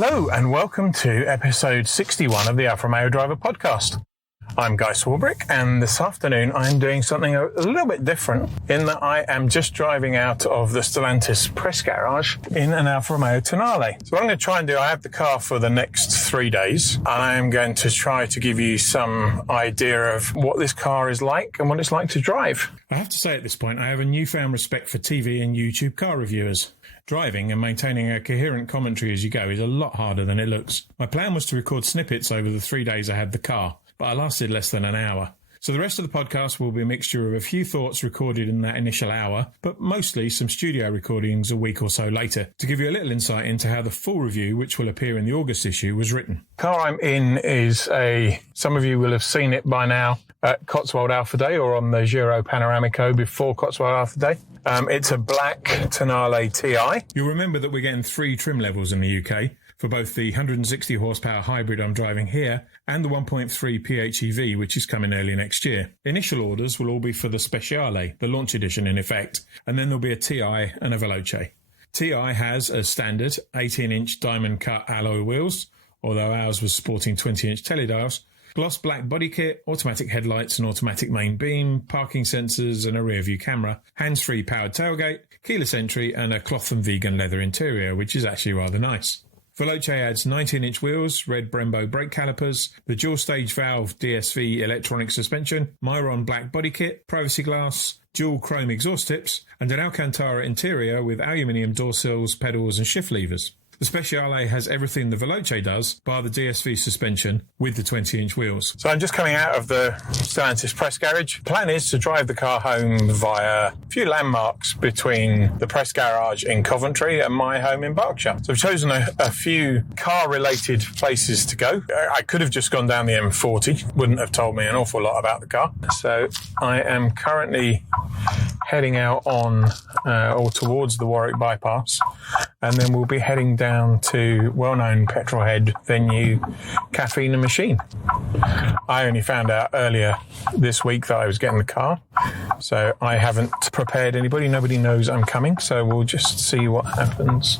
Hello and welcome to episode 61 of the Alfa Romeo Driver Podcast. I'm Guy Swarbrick, and this afternoon I'm doing something a little bit different in that I am just driving out of the Stellantis press garage in an Alfa Romeo Tonale. So what I'm going to try and do, I have the car for the next 3 days, and I'm going to try to give you some idea of what this car is like and what it's like to drive. I have to say at this point, I have a newfound respect for TV and YouTube car reviewers. Driving and maintaining a coherent commentary as you go is a lot harder than it looks. My plan was to record snippets over the 3 days I had the car, but I lasted less than an hour. So the rest of the podcast will be a mixture of a few thoughts recorded in that initial hour, but mostly some studio recordings a week or so later, to give you a little insight into how the full review, which will appear in the August issue, was written. The car I'm in is some of you will have seen it by now at Cotswold Alpha Day or on the Giro Panoramico before Cotswold Alpha Day. It's a black Tonale TI. You'll remember that we're getting 3 trim levels in the UK for both the 160 horsepower hybrid I'm driving here and the 1.3 PHEV, which is coming early next year. Initial orders will all be for the Speciale, the launch edition in effect, and then there'll be a TI and a Veloce. TI has, as standard, 18-inch diamond cut alloy wheels, although ours was sporting 20-inch teledials, gloss black body kit, automatic headlights and automatic main beam, parking sensors and a rear view camera, hands-free powered tailgate, keyless entry and a cloth and vegan leather interior, which is actually rather nice. Veloce adds 19-inch wheels, red Brembo brake calipers, the dual-stage valve DSV electronic suspension, Myron black body kit, privacy glass, dual chrome exhaust tips, and an Alcantara interior with aluminium door sills, pedals and shift levers. The Speciale has everything the Veloce does, bar the DSV suspension with the 20-inch wheels. So I'm just coming out of the Stellantis press garage. The plan is to drive the car home via a few landmarks between the press garage in Coventry and my home in Berkshire. So I've chosen a few car-related places to go. I could have just gone down the M40, wouldn't have told me an awful lot about the car. So I am currently heading out on or towards the Warwick bypass, and then we'll be heading down to well-known petrolhead venue Caffeine and Machine. I only found out earlier this week that I was getting the car, so I haven't prepared anybody. Nobody knows I'm coming, so we'll just see what happens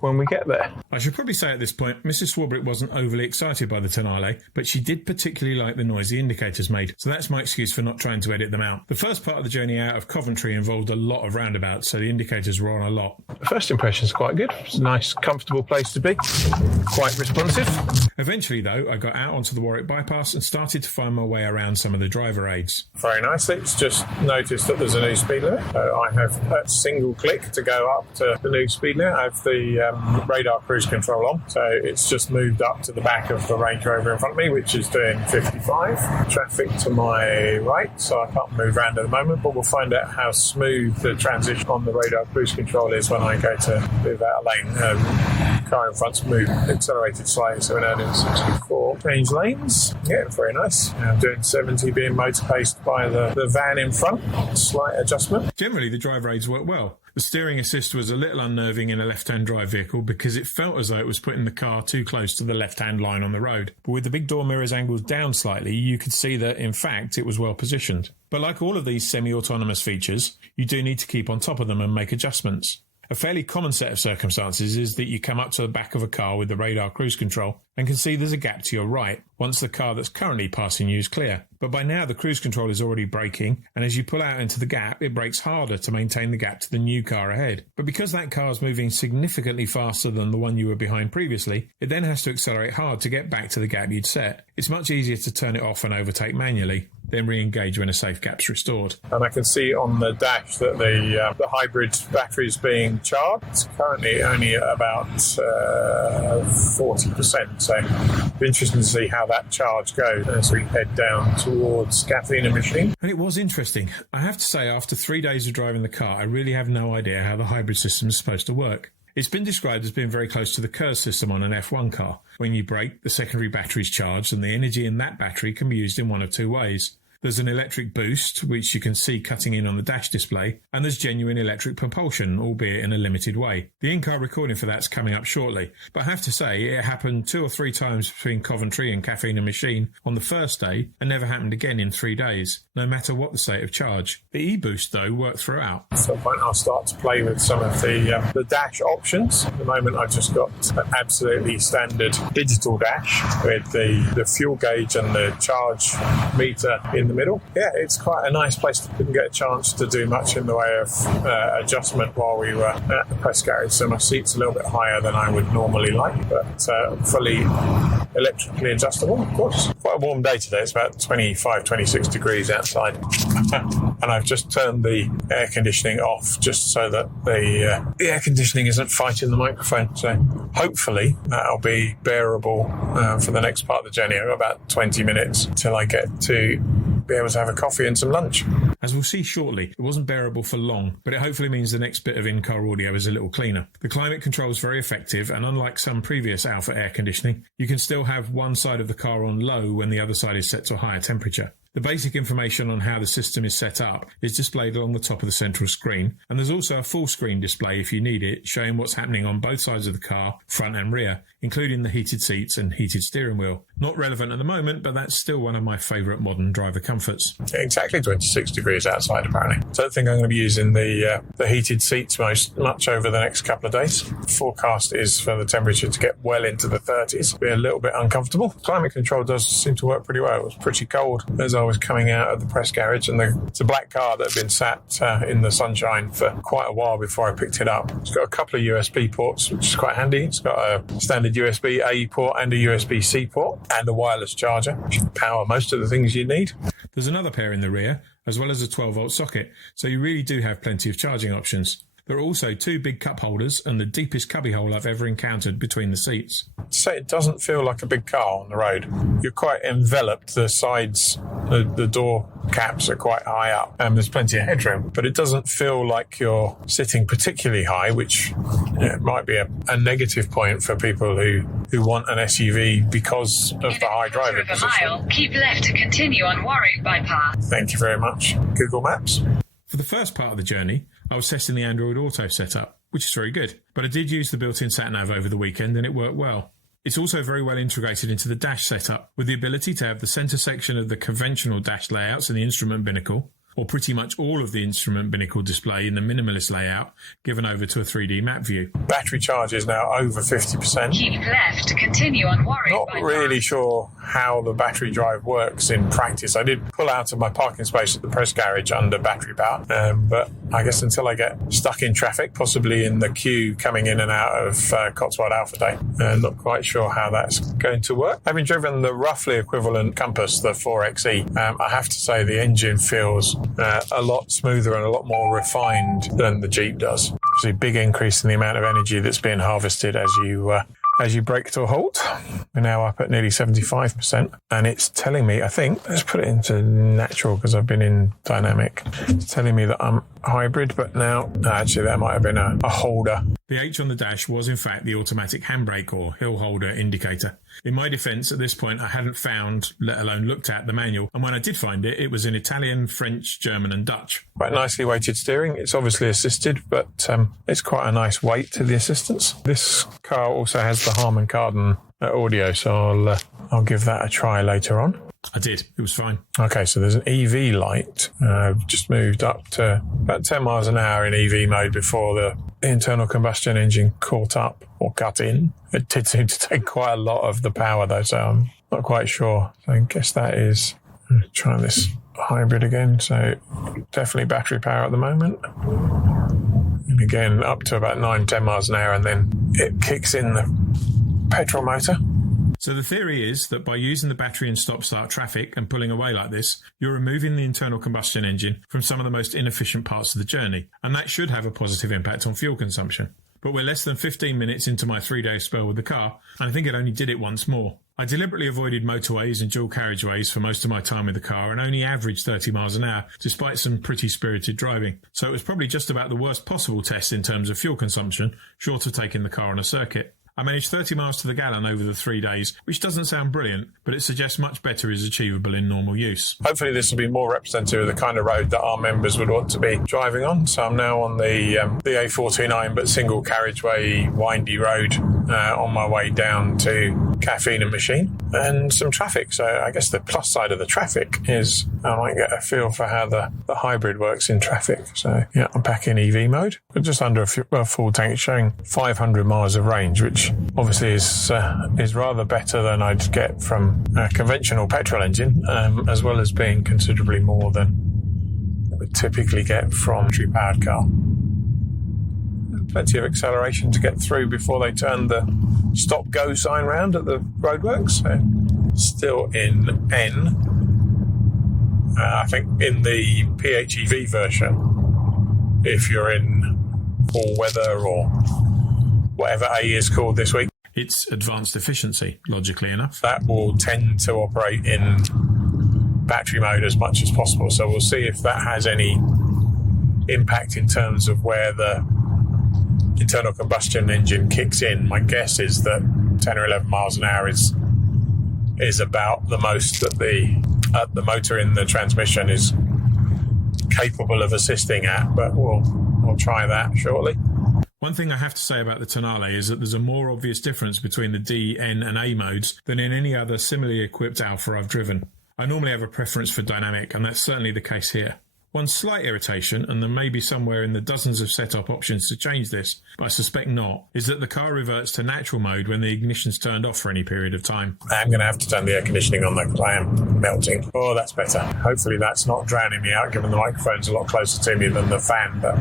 when we get there. I should probably say at this point, Mrs. Swarbrick wasn't overly excited by the Tonale, but she did particularly like the noise the indicators made, so that's my excuse for not trying to edit them out. The first part of the journey out of Coventry involved a lot of roundabouts, so the indicators were on a lot. The first impression is quite good. It's a nice, comfortable place to be. Quite responsive. Eventually, though, I got out onto the Warwick bypass and started to find my way around some of the driver aids. Very nicely. It's just noticed that there's a new speed limit. I have a single click to go up to the new speed limit. I have the radar cruise control on, so it's just moved up to the back of the Range Rover in front of me, which is doing 55. Traffic to my right, so I can't move around at the moment, but we'll find out how smooth the transition on the radar cruise control is when I go to move out a lane. Car in front's moved, accelerated slightly, so we're now doing 64. Change lanes, yeah, very nice. Now doing 70, being motor paced by the van in front. Slight adjustment. Generally, the driver aids work well. The steering assist was a little unnerving in a left-hand drive vehicle because it felt as though it was putting the car too close to the left-hand line on the road. But with the big door mirrors angled down slightly, you could see that, in fact, it was well positioned. But like all of these semi-autonomous features, you do need to keep on top of them and make adjustments. A fairly common set of circumstances is that you come up to the back of a car with the radar cruise control and can see there's a gap to your right once the car that's currently passing you is clear. But by now the cruise control is already braking, and as you pull out into the gap, it brakes harder to maintain the gap to the new car ahead. But because that car is moving significantly faster than the one you were behind previously, it then has to accelerate hard to get back to the gap you'd set. It's much easier to turn it off and overtake manually, then re-engage when a safe gap's restored. And I can see on the dash that the hybrid battery is being charged. It's currently only at about 40%, so it'll be interesting to see how that charge goes as we head down towards Caffeine and Machine. And it was interesting. I have to say, after 3 days of driving the car, I really have no idea how the hybrid system is supposed to work. It's been described as being very close to the KERS system on an F1 car. When you brake, the secondary battery is charged and the energy in that battery can be used in one of two ways. There's an electric boost, which you can see cutting in on the dash display, and there's genuine electric propulsion, albeit in a limited way. The in-car recording for that's coming up shortly, but I have to say it happened 2 or 3 times between Coventry and Caffeine and Machine on the first day, and never happened again in 3 days, no matter what the state of charge. The e-boost, though, worked throughout. At some point I'll start to play with some of the dash options. At the moment I've just got an absolutely standard digital dash with the fuel gauge and the charge meter in the middle. Yeah, it's quite a nice place. Didn't get a chance to do much in the way of adjustment while we were at the press garage, so my seat's a little bit higher than I would normally like, but fully electrically adjustable, of course. Quite a warm day today. It's about 25, 26 degrees outside. And I've just turned the air conditioning off just so that the air conditioning isn't fighting the microphone. So hopefully that'll be bearable for the next part of the journey. I've got about 20 minutes till I get to be able to have a coffee and some lunch. As we'll see shortly, it wasn't bearable for long, but it hopefully means the next bit of in-car audio is a little cleaner. The climate control is very effective, and unlike some previous Alfa air conditioning, you can still have one side of the car on low when the other side is set to a higher temperature. The basic information on how the system is set up is displayed along the top of the central screen, and there's also a full screen display if you need it, showing what's happening on both sides of the car, front and rear, including the heated seats and heated steering wheel. Not relevant at the moment, but that's still one of my favourite modern driver comforts. Exactly 26 degrees outside, apparently. Don't think I'm going to be using the heated seats much over the next couple of days. Forecast is for the temperature to get well into the 30s. Be a little bit uncomfortable. Climate control does seem to work pretty well. It was pretty cold as I was coming out of the press garage, and it's a black car that had been sat in the sunshine for quite a while before I picked it up. It's got a couple of USB ports, which is quite handy. It's got a standard USB-A port and a USB-C port and a wireless charger, which can power most of the things you need. There's another pair in the rear, as well as a 12-volt socket, so you really do have plenty of charging options. There are also 2 big cup holders and the deepest cubbyhole I've ever encountered between the seats. So it doesn't feel like a big car on the road. You're quite enveloped. The sides, the door caps are quite high up and there's plenty of headroom, but it doesn't feel like you're sitting particularly high, which might be a negative point for people who want an SUV because of the high driving position. Mile, keep left to continue on Warwick bypass. Thank you very much, Google Maps. For the first part of the journey, I was testing the Android Auto setup, which is very good, but I did use the built-in sat-nav over the weekend and it worked well. It's also very well integrated into the dash setup, with the ability to have the centre section of the conventional dash layouts in the instrument binnacle, or pretty much all of the instrument binnacle display in the minimalist layout, given over to a 3D map view. Battery charge is now over 50%. Keep left to continue on Warwick. Not really sure how the battery drive works in practice. I did pull out of my parking space at the press garage under battery power, but I guess until I get stuck in traffic, possibly in the queue coming in and out of Cotswold Alpha Day, not quite sure how that's going to work. Having driven the roughly equivalent Compass, the 4XE, I have to say the engine feels a lot smoother and a lot more refined than the Jeep does. There's a big increase in the amount of energy that's being harvested as you brake to a halt. We're now up at nearly 75%, and it's telling me, I think, let's put it into natural because I've been in dynamic. It's telling me that I'm hybrid, but now, actually, there might have been a holder. The H on the dash was, in fact, the automatic handbrake or hill holder indicator. In my defence, at this point, I hadn't found, let alone looked at, the manual, and when I did find it, it was in Italian, French, German and Dutch. Quite nicely weighted steering. It's obviously assisted, but it's quite a nice weight to the assistance. This car also has the Harman Kardon audio, so I'll give that a try later on. I did. It was fine. Okay, so there's an EV light. Just moved up to about 10 miles an hour in EV mode before the internal combustion engine caught up or cut in. It did seem to take quite a lot of the power though, so I'm not quite sure. So I guess that is trying this hybrid again. So definitely battery power at the moment. And again, up to about 9-10 miles an hour, and then it kicks in the petrol motor. So the theory is that by using the battery in stop-start traffic and pulling away like this, you're removing the internal combustion engine from some of the most inefficient parts of the journey, and that should have a positive impact on fuel consumption. But we're less than 15 minutes into my 3-day spell with the car, and I think it only did it once more. I deliberately avoided motorways and dual carriageways for most of my time with the car and only averaged 30 miles an hour, despite some pretty spirited driving. So it was probably just about the worst possible test in terms of fuel consumption, short of taking the car on a circuit. I managed 30 miles to the gallon over the 3 days, which doesn't sound brilliant, but it suggests much better is achievable in normal use. Hopefully this will be more representative of the kind of road that our members would want to be driving on. So I'm now on the A49, but single carriageway, windy road on my way down to Caffeine and Machine, and some traffic. So I guess the plus side of the traffic is I might get a feel for how the hybrid works in traffic. So yeah, I'm back in EV mode, but just under a full tank. It's showing 500 miles of range, which obviously is rather better than I'd get from a conventional petrol engine, as well as being considerably more than I would typically get from a battery-powered car. Plenty of acceleration to get through before they turn the stop-go sign round at the roadworks. So still in N. I think in the PHEV version, if you're in all weather or whatever A is called this week, it's advanced efficiency, logically enough. That will tend to operate in battery mode as much as possible. So we'll see if that has any impact in terms of where the internal combustion engine kicks in. My guess is that 10 or 11 miles an hour is about the most that the motor in the transmission is capable of assisting at, but we'll try that shortly. One thing I have to say about the Tonale is that there's a more obvious difference between the D, N and A modes than in any other similarly equipped Alfa I've driven. I normally have a preference for dynamic, and that's certainly the case here. One slight irritation, and there may be somewhere in the dozens of set-up options to change this, but I suspect not, is that the car reverts to natural mode when the ignition's turned off for any period of time. I'm going to have to turn the air conditioning on though, because I am melting. Oh, that's better. Hopefully that's not drowning me out, given the microphone's a lot closer to me than the fan, but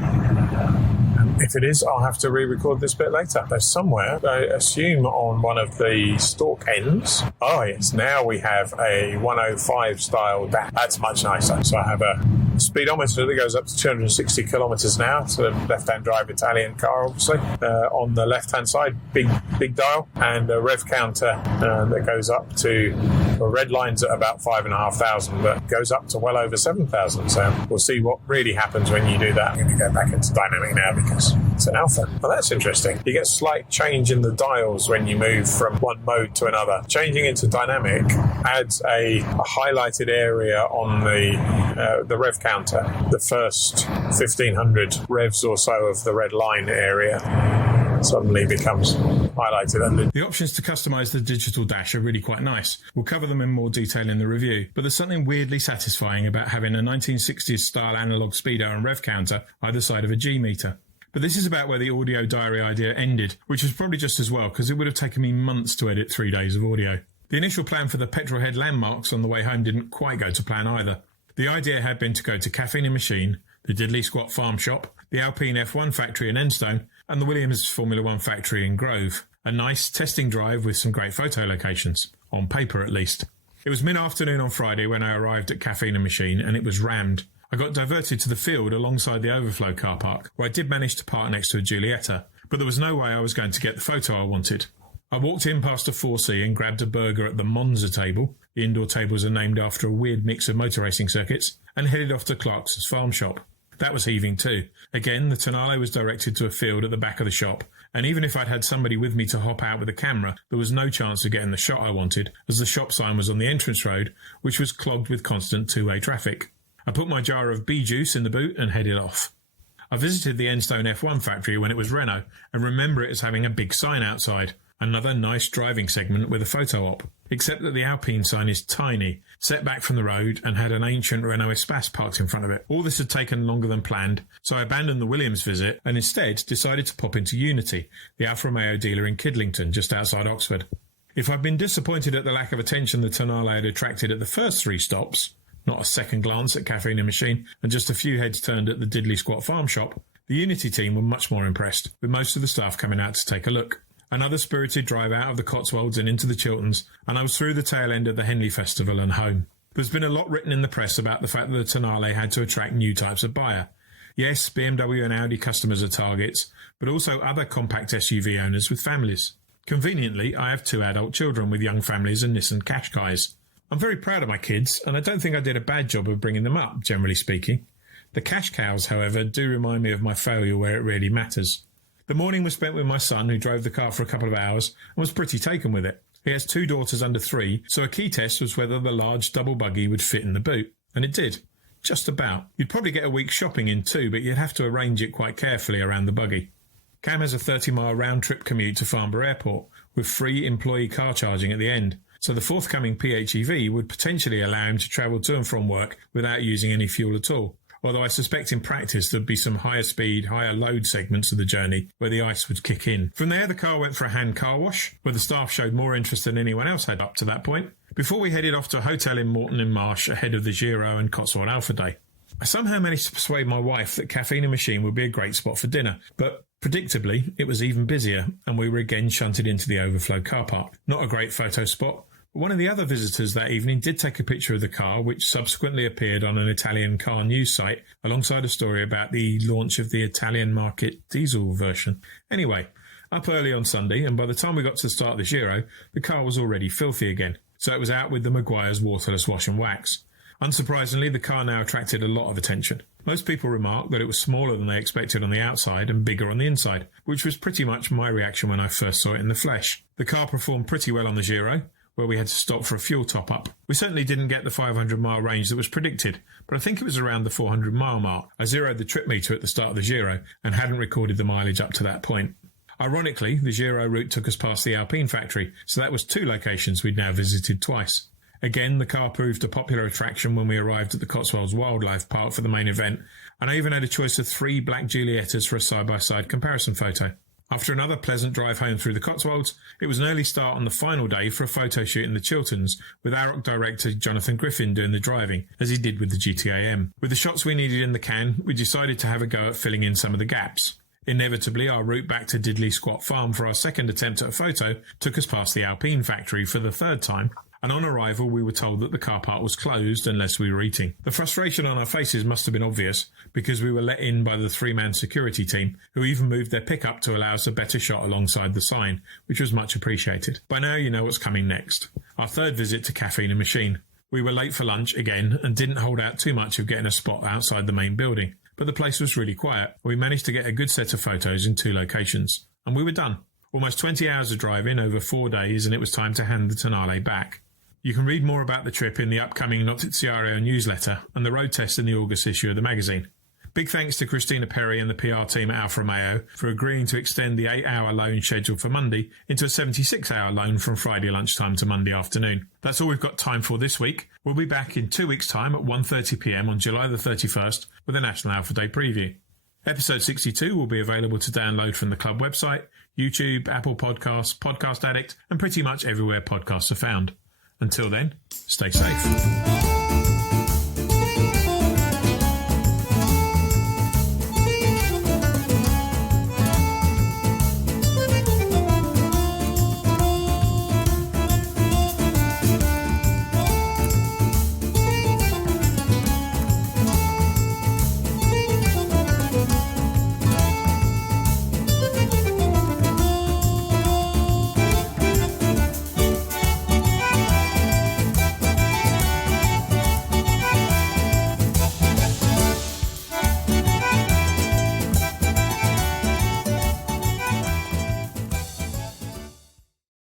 if it is, I'll have to re-record this bit later. There's somewhere, I assume on one of the stalk ends. Oh yes, now we have a 105 style dash. That's much nicer. So I have a speedometer that goes up to 260 kilometers an hour. It's a left-hand drive Italian car, obviously. On the left-hand side, big dial, and a rev counter that goes up to, well, red line's at about 5,500, but goes up to well over 7,000. So we'll see what really happens when you do that. I'm going to go back into dynamic now because it's an Alfa. Well, that's interesting. You get slight change in the dials when you move from one mode to another. Changing into dynamic adds a highlighted area on the rev counter. The first 1,500 revs or so of the red line area suddenly becomes highlighted. And the options to customise the digital dash are really quite nice. We'll cover them in more detail in the review, but there's something weirdly satisfying about having a 1960s style analogue speedo and rev counter either side of a G meter. But this is about where the audio diary idea ended, which was probably just as well, because it would have taken me months to edit 3 days of audio. The initial plan for the petrolhead landmarks on the way home didn't quite go to plan either. The idea had been to go to Caffeine and Machine, the Diddley Squat Farm Shop, the Alpine F1 factory in Enstone, and the Williams Formula 1 factory in Grove. A nice testing drive with some great photo locations, on paper at least. It was mid-afternoon on Friday when I arrived at Caffeine and Machine, and it was rammed. I got diverted to the field alongside the overflow car park, where I did manage to park next to a Giulietta, but there was no way I was going to get the photo I wanted. I walked in past a 4C and grabbed a burger at the Monza table. The indoor tables are named after a weird mix of motor racing circuits, and headed off to Clarkson's farm shop. That was heaving too. Again, the Tonale was directed to a field at the back of the shop, and even if I'd had somebody with me to hop out with a camera, there was no chance of getting the shot I wanted, as the shop sign was on the entrance road, which was clogged with constant two-way traffic. I put my jar of bee juice in the boot and headed off. I visited the Enstone F1 factory when it was Renault, and remember it as having a big sign outside. Another nice driving segment with a photo op, except that the Alpine sign is tiny, set back from the road, and had an ancient Renault Espace parked in front of it. All this had taken longer than planned, so I abandoned the Williams visit and instead decided to pop into Unity, the Alfa Romeo dealer in Kidlington, just outside Oxford. If I'd been disappointed at the lack of attention the Tonale had attracted at the first 3 stops, not a second glance at Caffeine and Machine, and just a few heads turned at the Diddley Squat Farm Shop, the Unity team were much more impressed, with most of the staff coming out to take a look. Another spirited drive out of the Cotswolds and into the Chilterns, and I was through the tail end of the Henley Festival and home. There's been a lot written in the press about the fact that the Tonale had to attract new types of buyer. Yes, BMW and Audi customers are targets, but also other compact SUV owners with families. Conveniently, I have 2 adult children with young families and Nissan Qashqais. I'm very proud of my kids, and I don't think I did a bad job of bringing them up, generally speaking. The cash cows, however, do remind me of my failure where it really matters. The morning was spent with my son, who drove the car for a couple of hours and was pretty taken with it. He has 2 daughters under 3, so a key test was whether the large double buggy would fit in the boot. And it did. Just about. You'd probably get a week's shopping in too, but you'd have to arrange it quite carefully around the buggy. Cam has a 30-mile round-trip commute to Farnborough Airport, with free employee car charging at the end. So the forthcoming PHEV would potentially allow him to travel to and from work without using any fuel at all. Although I suspect in practice there'd be some higher speed, higher load segments of the journey where the ice would kick in. From there, the car went for a hand car wash, where the staff showed more interest than anyone else had up to that point, before we headed off to a hotel in Morton in Marsh ahead of the Giro and Cotswold Alpha Day. I somehow managed to persuade my wife that Caffeine and Machine would be a great spot for dinner, but predictably, it was even busier, and we were again shunted into the overflow car park. Not a great photo spot. One of the other visitors that evening did take a picture of the car, which subsequently appeared on an Italian car news site, alongside a story about the launch of the Italian market diesel version. Anyway, up early on Sunday, and by the time we got to the start of the Giro, the car was already filthy again, so it was out with the Maguire's waterless wash and wax. Unsurprisingly, the car now attracted a lot of attention. Most people remarked that it was smaller than they expected on the outside and bigger on the inside, which was pretty much my reaction when I first saw it in the flesh. The car performed pretty well on the Giro, where we had to stop for a fuel top-up. We certainly didn't get the 500-mile range that was predicted, but I think it was around the 400-mile mark. I zeroed the trip meter at the start of the Giro and hadn't recorded the mileage up to that point. Ironically, the Giro route took us past the Alpine factory, so that was 2 locations we'd now visited twice. Again, the car proved a popular attraction when we arrived at the Cotswolds Wildlife Park for the main event, and I even had a choice of 3 black Giuliettas for a side-by-side comparison photo. After another pleasant drive home through the Cotswolds, it was an early start on the final day for a photo shoot in the Chilterns, with AROC director Jonathan Griffin doing the driving, as he did with the GTA-M. With the shots we needed in the can, we decided to have a go at filling in some of the gaps. Inevitably, our route back to Diddley Squat Farm for our second attempt at a photo took us past the Alpine factory for the 3rd time, and on arrival we were told that the car park was closed unless we were eating. The frustration on our faces must have been obvious, because we were let in by the 3-man security team, who even moved their pickup to allow us a better shot alongside the sign, which was much appreciated. By now you know what's coming next. Our 3rd visit to Caffeine and Machine. We were late for lunch again and didn't hold out too much of getting a spot outside the main building, but the place was really quiet. We managed to get a good set of photos in 2 locations, and we were done. Almost 20 hours of driving over 4 days, and it was time to hand the Tonale back. You can read more about the trip in the upcoming Notiziario newsletter and the road test in the August issue of the magazine. Big thanks to Christina Perry and the PR team at Alfa Romeo for agreeing to extend the 8-hour loan scheduled for Monday into a 76-hour loan from Friday lunchtime to Monday afternoon. That's all we've got time for this week. We'll be back in 2 weeks' time at 1:30pm on July the 31st with a National Alpha Day preview. Episode 62 will be available to download from the club website, YouTube, Apple Podcasts, Podcast Addict, and pretty much everywhere podcasts are found. Until then, stay safe.